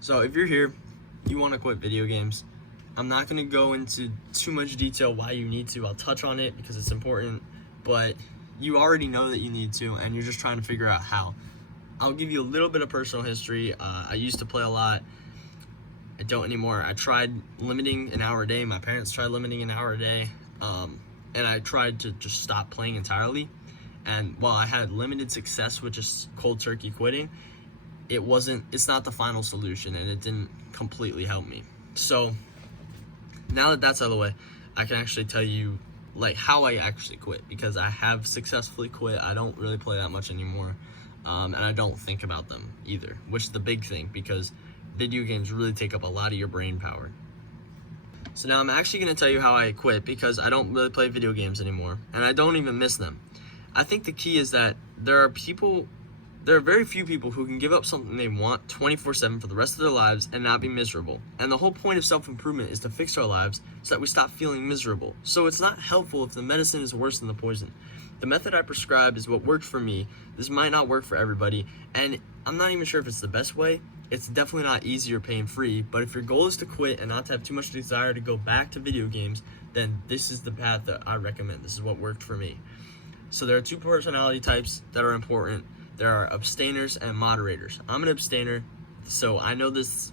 So if you're here, you want to quit video games, I'm not going to go into too much detail why you need to. I'll touch on it because it's important, but you already know that you need to, and you're just trying to figure out how. I'll give you a little bit of personal history. I used to play a lot. I don't anymore. I tried limiting an hour a day. My parents tried limiting an hour a day, and I tried to just stop playing entirely. And while I had limited success with just cold turkey quitting, it's not the final solution, and it didn't completely help me. So now that that's out of the way, I can actually tell you like how I actually quit, because I have successfully quit. I don't really play that much anymore, and I don't think about them either, which is the big thing, because video games really take up a lot of your brain power. So now I'm actually going to tell you how I quit, because I don't really play video games anymore, and I don't even miss them. I think the key is that there are very few people who can give up something they want 24/7 for the rest of their lives and not be miserable. And the whole point of self-improvement is to fix our lives so that we stop feeling miserable. So it's not helpful if the medicine is worse than the poison. The method I prescribed is what worked for me. This might not work for everybody, and I'm not even sure if it's the best way. It's definitely not easy or pain-free, but if your goal is to quit and not to have too much desire to go back to video games, then this is the path that I recommend. This is what worked for me. So there are two personality types that are important. There are abstainers and moderators. I'm an abstainer, so I know this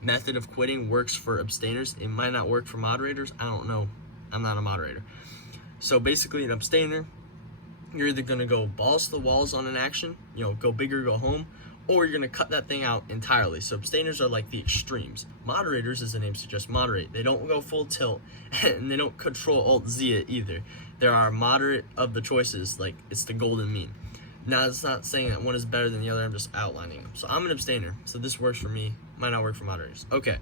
method of quitting works for abstainers. It might not work for moderators. I don't know. I'm not a moderator. So basically, an abstainer, you're either gonna go balls to the walls on an action, go big or go home, or you're gonna cut that thing out entirely. So abstainers are like the extremes. Moderators, as the name suggests, moderate. They don't go full tilt, and they don't control alt Z it either. There are moderate of the choices, like it's the golden mean. Now, it's not saying that one is better than the other, I'm just outlining them. So I'm an abstainer, so this works for me, might not work for moderators. Okay,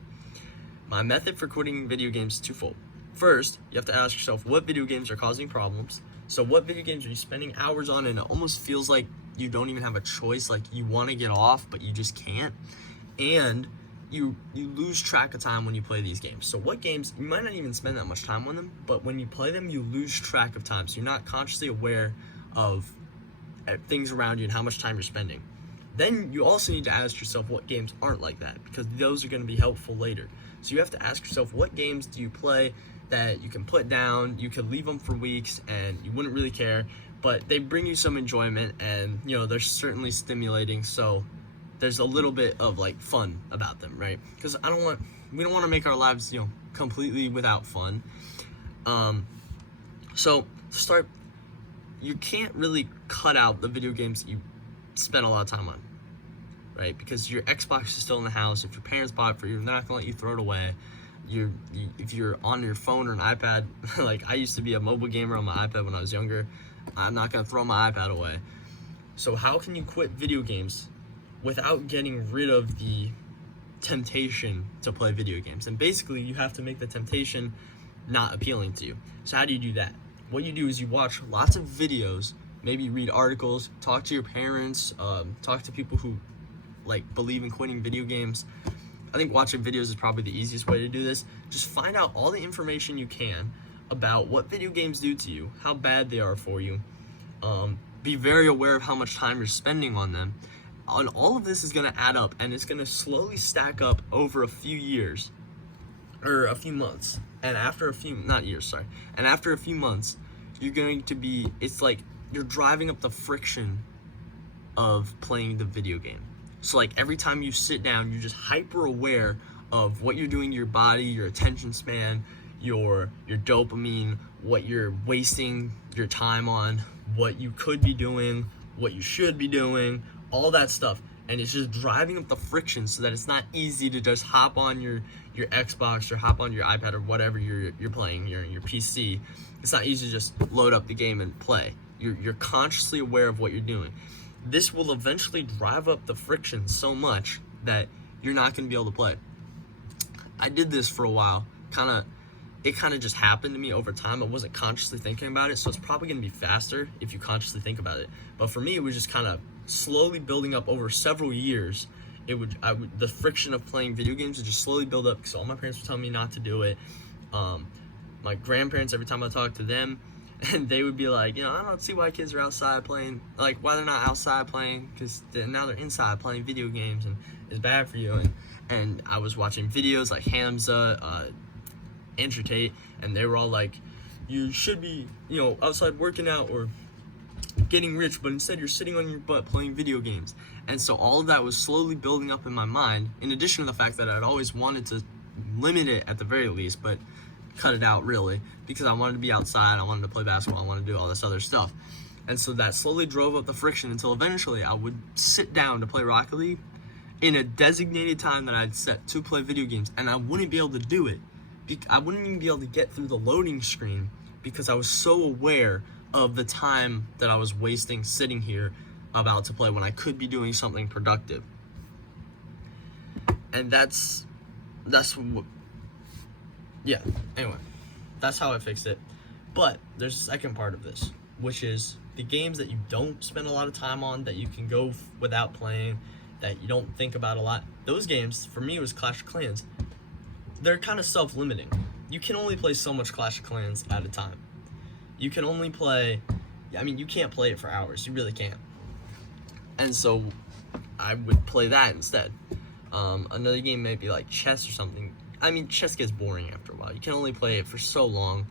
my method for quitting video games is twofold. First, you have to ask yourself what video games are causing problems. So what video games are you spending hours on, and it almost feels like you don't even have a choice, like you want to get off, but you just can't. And you lose track of time when you play these games. So what games, you might not even spend that much time on them, but when you play them, you lose track of time. So you're not consciously aware of things around you and how much time you're spending. Then you also need to ask yourself what games aren't like that, because those are going to be helpful later. So you have to ask yourself, what games do you play that you can put down, you could leave them for weeks and you wouldn't really care, but they bring you some enjoyment, and they're certainly stimulating, so there's a little bit of like fun about them, right? Because we don't want to make our lives completely without fun. So to start, you can't really cut out the video games that you spend a lot of time on, right? Because your Xbox is still in the house. If your parents bought it for you, they're not gonna let you throw it away. If you're on your phone or an iPad, like I used to be a mobile gamer on my iPad when I was younger, I'm not gonna throw my iPad away. So how can you quit video games without getting rid of the temptation to play video games? And basically, you have to make the temptation not appealing to you. So how do you do that? What you do is you watch lots of videos, maybe read articles, talk to your parents, talk to people who believe in quitting video games. I think watching videos is probably the easiest way to do this. Just find out all the information you can about what video games do to you, how bad they are for you. Be very aware of how much time you're spending on them. And all of this is going to add up, and it's going to slowly stack up over a few years, or a few months. And after a few, not years, sorry. And after a few months, it's like you're driving up the friction of playing the video game. So like every time you sit down, you're just hyper aware of what you're doing to your body, your attention span, your dopamine, what you're wasting your time on, what you could be doing, what you should be doing, all that stuff. And it's just driving up the friction so that it's not easy to just hop on your Xbox or hop on your iPad or whatever you're playing, your PC. It's not easy to just load up the game and play. You're consciously aware of what you're doing. This will eventually drive up the friction so much that you're not going to be able to play. I did this for a while. It kind of just happened to me over time. I wasn't consciously thinking about it, so it's probably going to be faster if you consciously think about it. But for me, it was just kind of slowly building up over several years. The friction of playing video games would just slowly build up, because all my parents were telling me not to do it. My grandparents, every time I talked to them, And they would be like, you know, I don't see why kids are outside playing, like why they're not outside playing, because now they're inside playing video games and it's bad for you. And I was watching videos like Hamza, Andrew Tate, and they were all like, you should be, you know, outside working out or getting rich, but instead you're sitting on your butt playing video games. And so all of that was slowly building up in my mind, in addition to the fact that I'd always wanted to limit it at the very least, but cut it out really, because I wanted to be outside, I wanted to play basketball, I wanted to do all this other stuff. And so that slowly drove up the friction until eventually I would sit down to play Rocket League in a designated time that I'd set to play video games, and I wouldn't be able to do it. I wouldn't even be able to get through the loading screen because I was so aware of the time that I was wasting sitting here about to play when I could be doing something productive. And that's what, yeah, anyway, that's how I fixed it. But there's a second part of this, which is the games that you don't spend a lot of time on, that you can go without playing, that you don't think about a lot. Those games, for me, it was Clash of Clans. They're kind of self-limiting. You can only play so much Clash of Clans at a time. You can only play, I mean, you can't play it for hours. You really can't. And so I would play that instead. Another game may be like chess or something. I mean, chess gets boring after a while. You can only play it for so long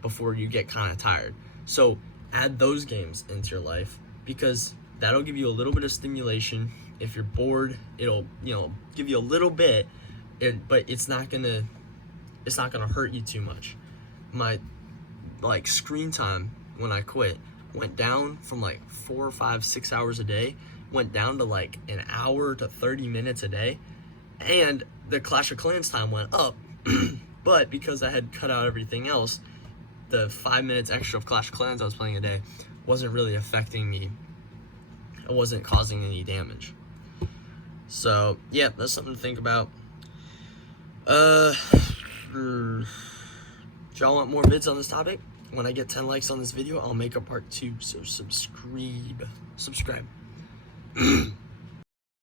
before you get kind of tired. So add those games into your life, because that'll give you a little bit of stimulation. If you're bored, it'll, you know, give you a little bit, but it's not gonna hurt you too much. My like screen time when I quit went down from like 4 or 5, 6 hours a day, went down to like an hour to 30 minutes a day, and the Clash of Clans time went up. But because I had cut out everything else, the 5 minutes extra of Clash of Clans I was playing a day wasn't really affecting me. It wasn't causing any damage. So yeah, that's something to think about. Do y'all want more vids on this topic? When I get 10 likes on this video, I'll make a part 2, so subscribe.